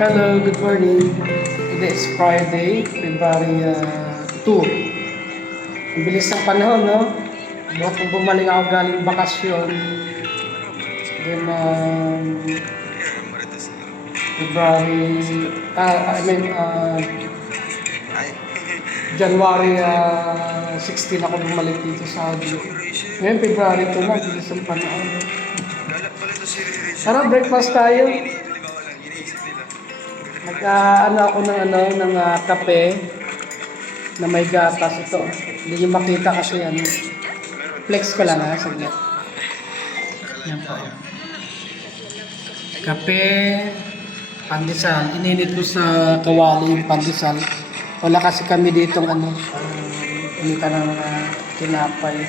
Hello, good morning. Today is Friday, February 2. Ang bilis ng panahon, no? Buhat kung bumalik ako galing bakasyon. Then, February, January 16 ako bumalik dito sa Saudi. Ngayon, February 2 na, bilis ng panahon. Tara, breakfast tayo. Ako ng kape na may gatas ito. Hindi nyo makita kasi flex ko lang saglit. Yan po. Kape, pandesal. Ininit ko sa kawali yung pandesal. Wala kasi kami ditong inita ng tinapay.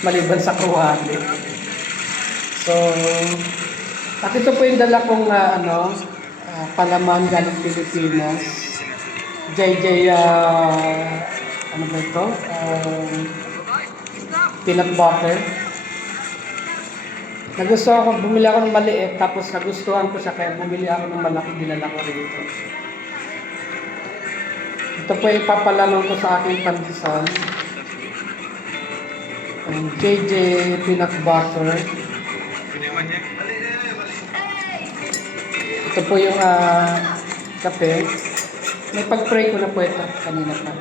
Maliban sa kawali. So, at ito po yung dala kong palaman galing Pilipinas. JJ, ano ba ito? Peanut butter. Nagustuhan ko, bumili ako ng maliit, tapos nagustuhan ko siya, kaya bumili ako ng malaki, dinala ko rito. Ito po yung papalaman ko sa aking pandesal. JJ peanut butter. Ito po yung kape. May pag-pray ko na po ito kanina pa.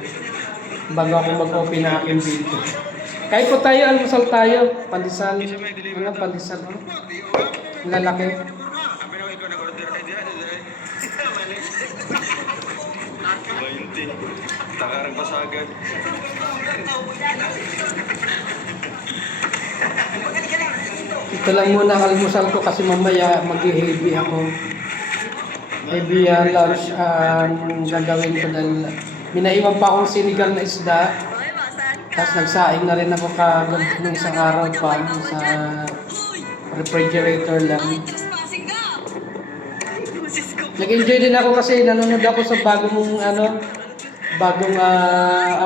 Bago ako mag-open na aking video. Kahit po tayo, almusal tayo. Pandesal. Pandesal? Lalaki. Takarang pasagad. Ito lang muna ang almusal ko kasi mamaya mag-heavy ako. Heavy lunch gagawin ko dahil minaiwan pa akong sinigang na isda. Tapos nagsaing na rin ako nung isang araw pa sa refrigerator lang. Nag-enjoy din ako kasi nanonood ako sa bagong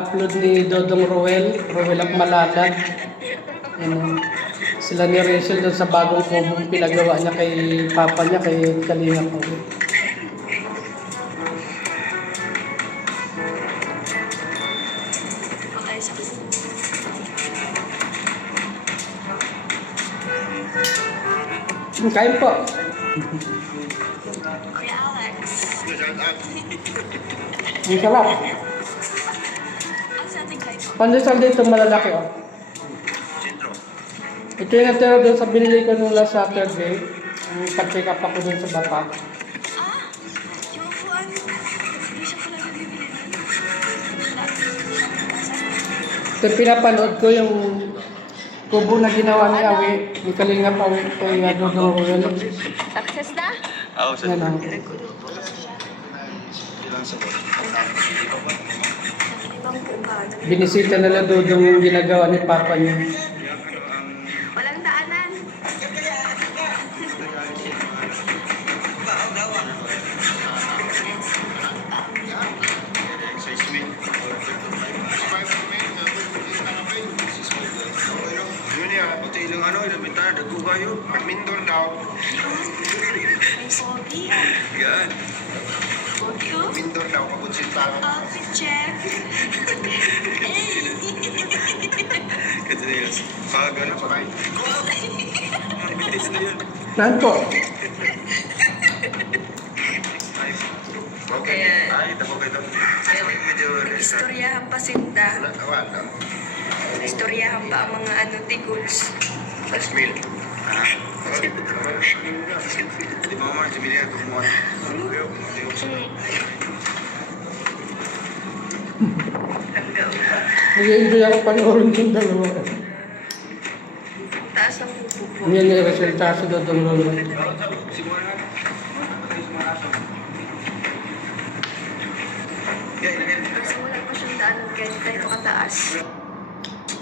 upload ni Dodong Roel of Malalag. Sila ni Rachel doon sa bagong kubong pinagawa niya kay papa niya, kay Kalinga po. Kain po. Kuya Alex. Ang sarap. Ang sa ating kain po. Pandesal dito malalaki Ito yung natira doon sa binili ko nung last Saturday. Pag-check up ako doon sa bata. Yung upuan. Hindi siya pala nabibili Ito pinapanood ko yung kubo na ginawa ni Awi. Ni Kalingap Awi ko yung Dodong Roel. Success na? Oo, sa Yan ang. Ibang buka. Binisita nila Dodong yung ginagawa ni Papa niya. Walang daanan. Ilang ilang bintana, dago kayo. Badminton daw. May pogi. Yan. Pogi ko. Badminton daw, pagkutsintahan. Outfit check. Kasi na yun. Pag ano, pakay. Bitis na yun. Saan po? Okay. Ay, tapo kayo. Medyo Istoryahan pa sinda. wala. Istoryahan pa ang mga tiguls. Last meal. Di ba mo, si Bilya, kumuha. Nag-enjoy ako panoorin yung dalawa. Taas ang pupo. Yan yung resulta sa Dodong Roel. Kasi wala pa siyang daanan kahit tayo kataas.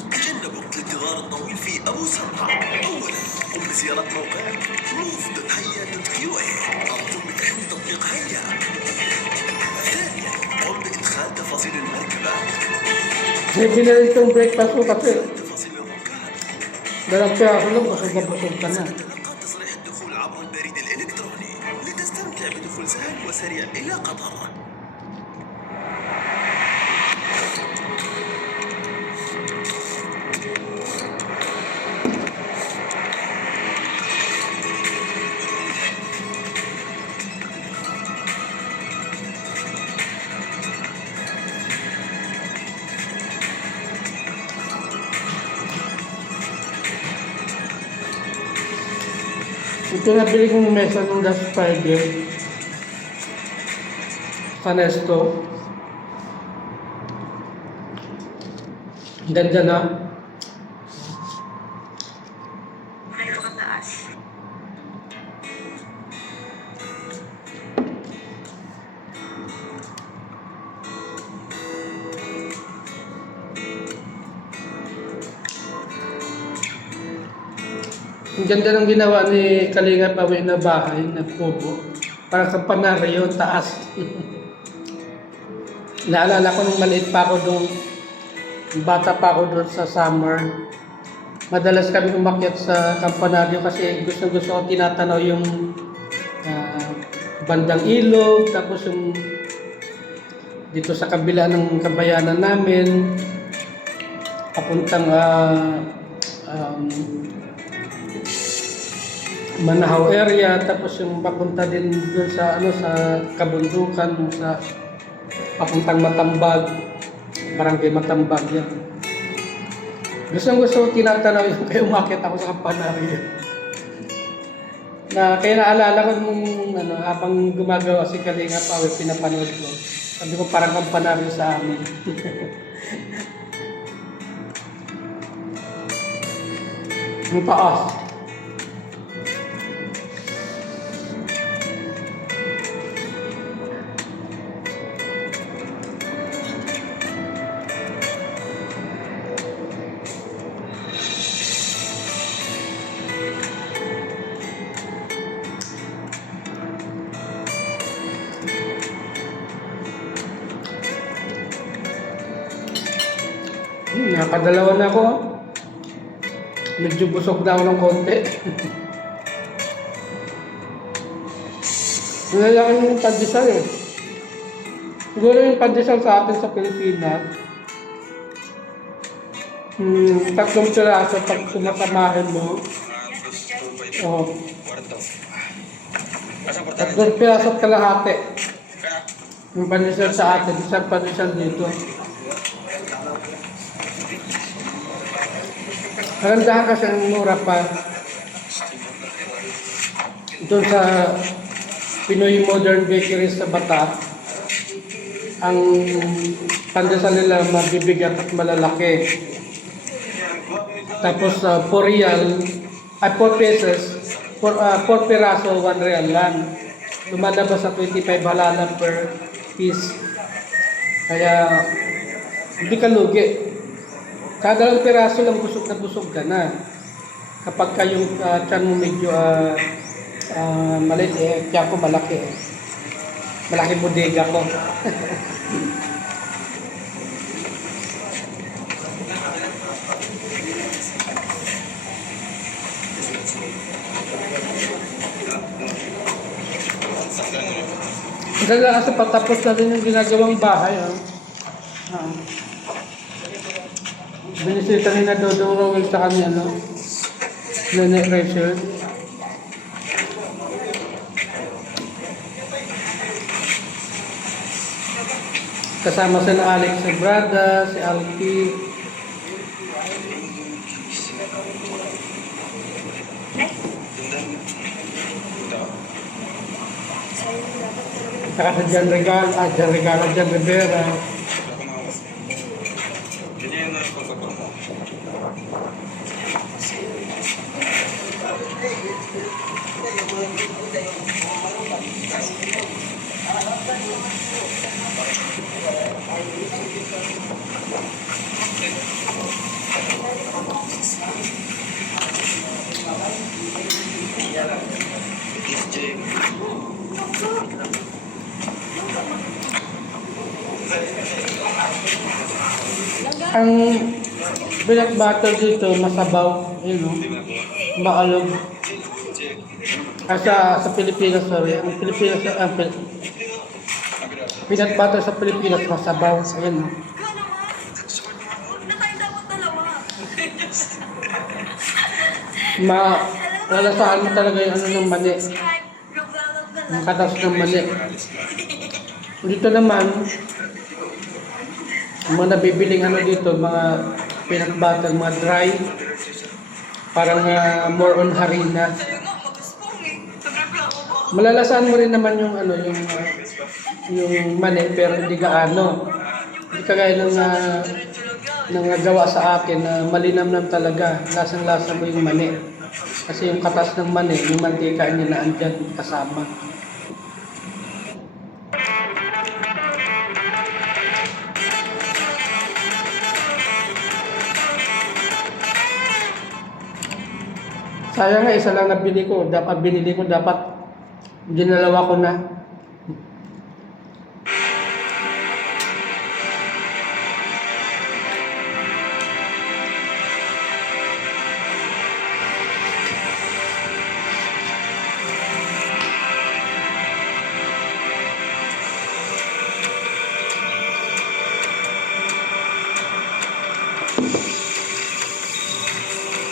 تجنبوا الانتظار الطويل في أبو سمرة. أولا قم بزيارة موقع proof.haya.qa. أرجو بتحميل تطبيق هيا. ثانيا قم بإدخال تفاصيل المركبة. May binili itong breakfast ko kasi تفاصيل الركاب. dalang pera ko lang kasi babasog ka na. تلقى تصريح الدخول عبر البريد الإلكتروني لتستمتع بدخول سهل سريع إلى قطر. Ito nabili kong mesa ng Gas Spider sa Nesto. Ganda na. Medyo kataas. Ang ganda ng ginawa ni Kalinga Pawi na bahay na kubo. Para sa panaryo, taas. Naalala ko nung maliit pa ako doon, bata pa ako doon sa summer. Madalas kami umakyat sa kampanaryo kasi gusto ko tinatanaw yung bandang ilog, tapos yung dito sa kabila ng kabayanan namin, papuntang Manahaw area, tapos yung papunta din doon sa sa kabundukan, sa papuntang Matambag, barangay Matambag yan. Gusto ko tinatanaw yung kaya umakyat ako sa kampanaryo. Kaya naalala ko nung habang gumagawa si Kalinga Pawi, pinapanood ko. Sabi ko parang kampanaryo sa amin. Ang taas. Nakadalawa na ako. Medyo busog na ako ng konti. Nalala yung pandesal eh. Siguro yung pandesal sa atin sa Pilipinas, 3 piraso pag sumasamahin mo. Oh. 3 piraso at kalahati. Yung pandesal sa atin, isang pandesal dito. Magandahan kasi ang mura pa doon sa Pinoy Modern Bakery sa Bata. Ang pandesal nila mabibigat at malalaki. Tapos 4 real, 4 pesos, 4 piraso, 1 real lang. Lumalabas sa 25 halala per piece. Kaya hindi ka lugi. Kada 2 piraso lang busog ka na. Kapag kayong tiyan mo medyo maliit, tiyan ko malaki. Malaki bodega ko. Dahil kasi patapos na rin yung ginagawang bahay. Binisita ni na Dodong Rowell sa kanya, Nene Rachel. Kasama sila Alex Ebrada, si Alfie. Saka si Jan Regal, Jan Rivera. Ganyan na pagbabago mo. Langga. Ang peanut butter dito, masabaw, maalog. Sa Pilipinas, sorry. Ang Pilipinas, Peanut butter sa Pilipinas, masabaw. Ayan. Oh. Ikaw naman. Huwag na tayo dapat dalawa. Lalasahan mo talaga yung ano ng mani. Subscribe. Gagalog na Yung lang. katas ng mani. Dito naman, ang mga nabibiling ano dito, mga peanut butter, mga dry. Parang more on harina. Sa'yo nga, mag-spong eh. Nagreklamo ba? Malalasahan mo rin naman yung ano, yung mani, pero hindi gaano. Hindi kagaya ng gawa sa akin na malinamnam talaga. Lasang-lasa mo yung mani. Kasi yung katas ng mani, yung mantika niya na andyan kasama. Sayang nga, isa lang na binili ko, dapat dinalawa ko na.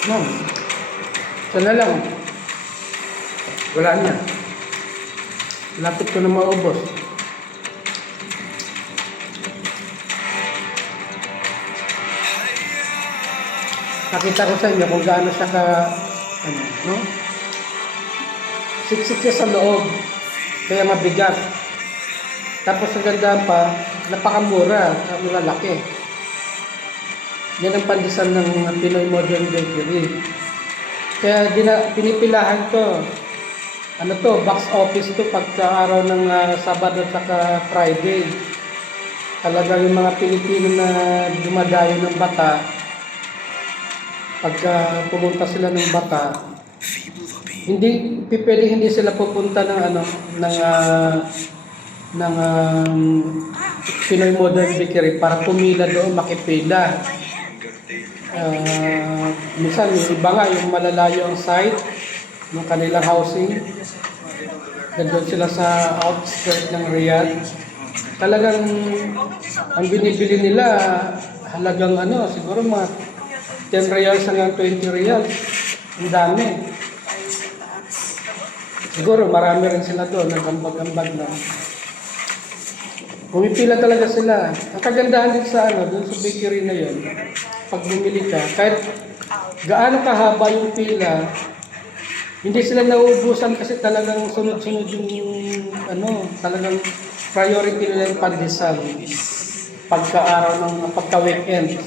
No. Sana lang. Wala niya. Lapit ko na maubos. Nakita ko sa inyo kung gaano siya ka, ano, no? Siksik siya sa loob. Kaya mabigat. Tapos ang ganda pa, napakamura, malalaki. Yan ang pandesal ng Pinoy Modern Bakery. Kaya pinipilahan to. Ano to, box office to pagka araw ng Sabado at saka Friday. Talagang yung mga Pilipino na dumadayo ng Bata, pagka pumunta sila ng Bata, hindi sila pupunta ng ano ng Pinoy Modern Bakery para pumila doon, makipila. Minsan yung iba nga yung malalayo ang site ng kanilang housing, nandun sila sa outskirts ng Riyadh. Talagang ang binibili nila halagang ano, siguro mga 10 riyals hanggang 20 riyals. Ang dami. Siguro marami rin sila doon, nagambag-ambag na. Pumipila talaga sila. Ang kagandahan din sa ano, doon sa bakery na yun, pag bumili ka, kahit gaano kahaba yung pila, hindi sila nauubusan kasi talagang sunod-sunod yung ano, talagang priority nila yung pandesal. Pagka-araw ng pagka-weekend,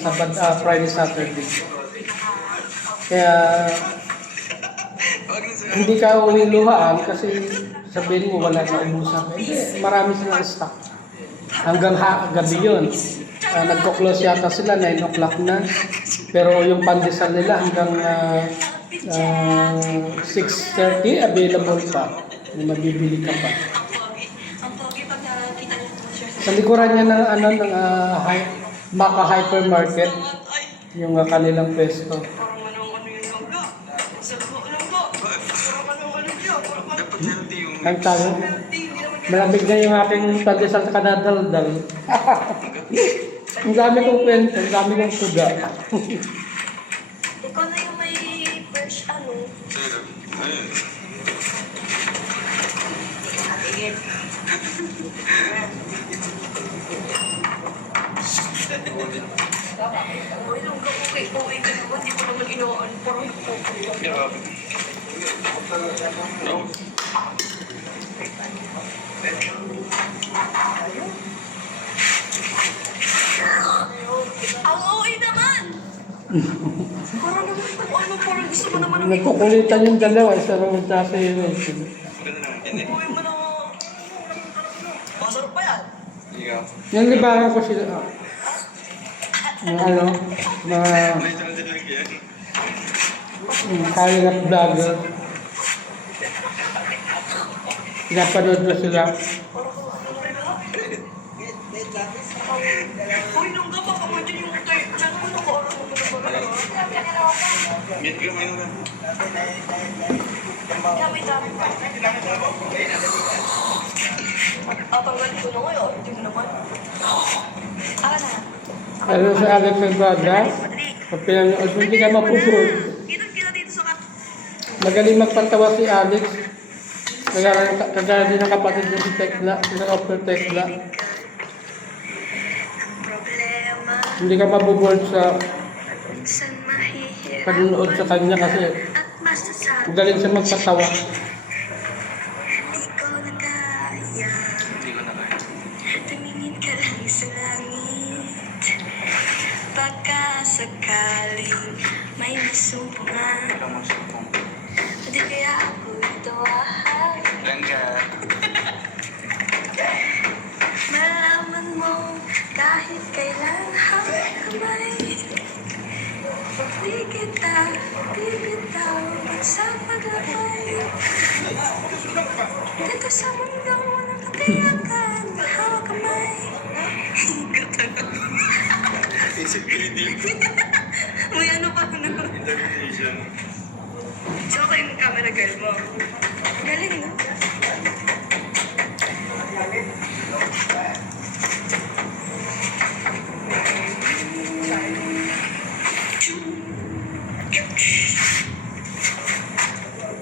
Friday, Saturday. Kaya hindi ka uliluhaan kasi sabihin mo wala na ubusan. Hindi, marami silang stock. Hanggang gabi yun. Nagko-close yata sila, 9 o'clock na. Pero yung pandesal nila hanggang 6:30 available pa. Mabibili ka pa. Ang pogi pag nakakita niyo po siya. Sa likuran niya ng Maka Hypermarket, yung kanilang pwesto. Parang ano yung langga. Sa langga. Parang ano siya. Dapat healthy yung... Ang tayo, malamig na yung aking pandesal sa kanadaldal. Ang dami kong kwento, ang dami kong kuda. Ikaw na yung may fresh ano. Sir, ayun. Tingin. Uy, langga ko kay Uwi ka naman. Di ko naman inaan. Parang nakukuha. Grabe. No? Ang OA naman! Parang naman kung ano, parang gusto mo naman ng Nagkukulitan yung dalawa, isa lang magtasa yun. Ganda naman yan eh. Uwi mo na. Masarap pa yan. Ikaw. Yung libangan ko sila, yung ano, mga May chance lang yan. kaya na vlogger. Pinapanood ko sila. Uy, nung gaba ka mo dyan yung tayo. Diyan mo nakaoras mo na ba? Medyo may na. Gamit namin pa. Tanggalin ko na ngayon. Hindi mo naman. Aka na. Ano sa Alex Albaga? Madali. Pag pinanood mo, hindi ka mapupulot. Kita dito sa Magaling magpantawa si Alex. Kagaya din ng kapatid niya si Tekla, si Opel Tekla. problema. Hindi ka mabuboard sa Minsan mahihirap. panonood sa kanya kasi At masasabi. magaling siya magpatawa. Hindi ko na kaya. Hindi ko na kaya. Tumingin ka lang sa langit. Baka sakaling may masumpungan. Wala mo sumpong. Hindi kaya ako ito ahal. Langga. Malaman mo kahit kailan hawak kamay. Di kita, di bitaw sa paglakay. Dito sa mundong walang katiyakan, hawak kamay. Isip ko hindi. May ano pa na. Interpretation. So ako yung camera girl mo. Galing, no?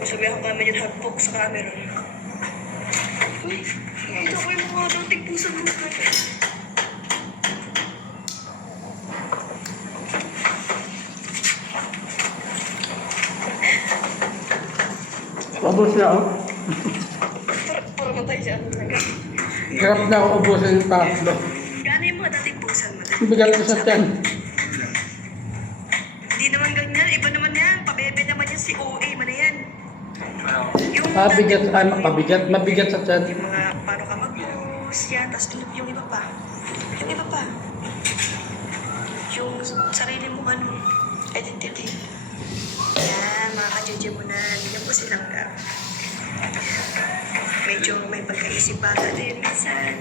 Sabihan ko naman yung hagpok sa camera. Uy, ito ko yung mga dating puso mo. Ubus na ako. Para matay siya. Hirap na ako ubusin yung tatlo. Gano yung mga dating pusan mo? Bigat ko sa tiyan. Hindi naman ganyan. Iba naman yan. Pabebe naman yan si OA. Mana yan? Yung Mabigat, mabigat sa tiyan. Yung mga paano ka mag-post yan. Tapos yung iba pa. Yung iba pa. Yung sarili mo ano, identity. Yan, mga ka-JJ mo na. Yan po silang ka. Medyo may pagkaisip bata din minsan.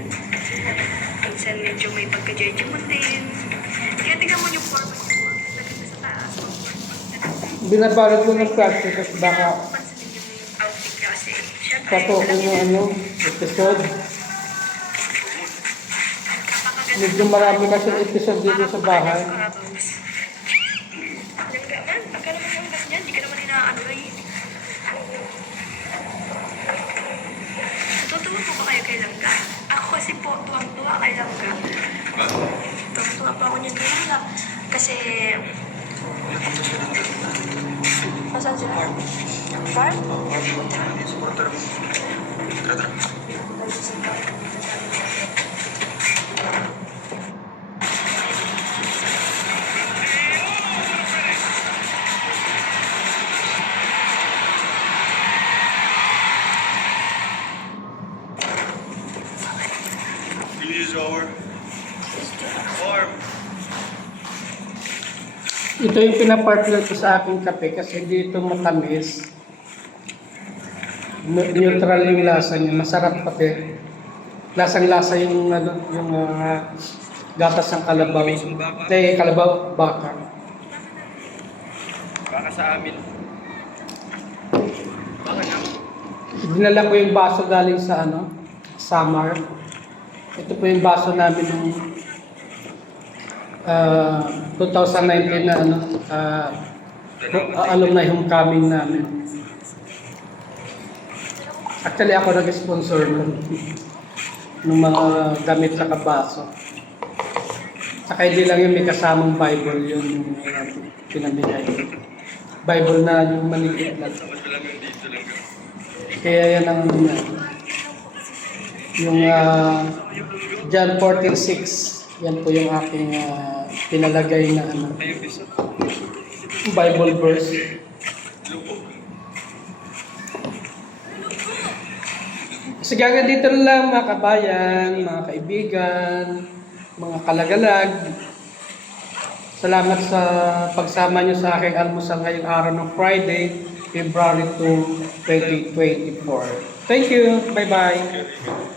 Minsan medyo may pagka-JJ mo din. Kaya tingnan mo yung format mo. Naganda sa taas. Binabalot ko ng plastic at baka Pansinin yung outfit kasi. Siyempre, patukin yung ano, episode. Medyo marami kasi episode dito sa bahay. Yung gaman, pagka naman yung gas niyan, di ka naman inaano eh. Natutuwa po ba kayo kay Langga? Ako kasi po, tuwang-tuwa kay Langga. Tuwang-tuwa pa ako niyan kay Langga. Kasi... Masaan sila? Farm? Supporter mo. Tara. Use our farm. Ito yung pinapartner ko sa aking kape kasi hindi ito matamis. Neutral yung lasa niya, masarap pati. Lasang-lasa yung ano, yung gatas ng kalabaw. Kalabaw baka. Baka sa amin. Baka na. Dinala ko yung baso galing sa ano, Samar. Ito po yung baso namin nung 2019 na ano, alumni homecoming namin. Actually ako nag-sponsor ng mga gamit sa kabaso. Saka hindi lang yung may kasamang Bible yung pinamigay. Bible na yung maliit lang. Mas wala yung dito lang. Kaya yan ang yung John 14:6. Yan po yung aking pinalagay na ano, Ayun, bisa. Bible verse. Lubog. Sige, hanggang dito lang mga kabayan, mga kaibigan, mga kalagalag. Salamat sa pagsama nyo sa aking almusal ngayong araw ng Friday, February 2, 2024. Thank you. Bye-bye.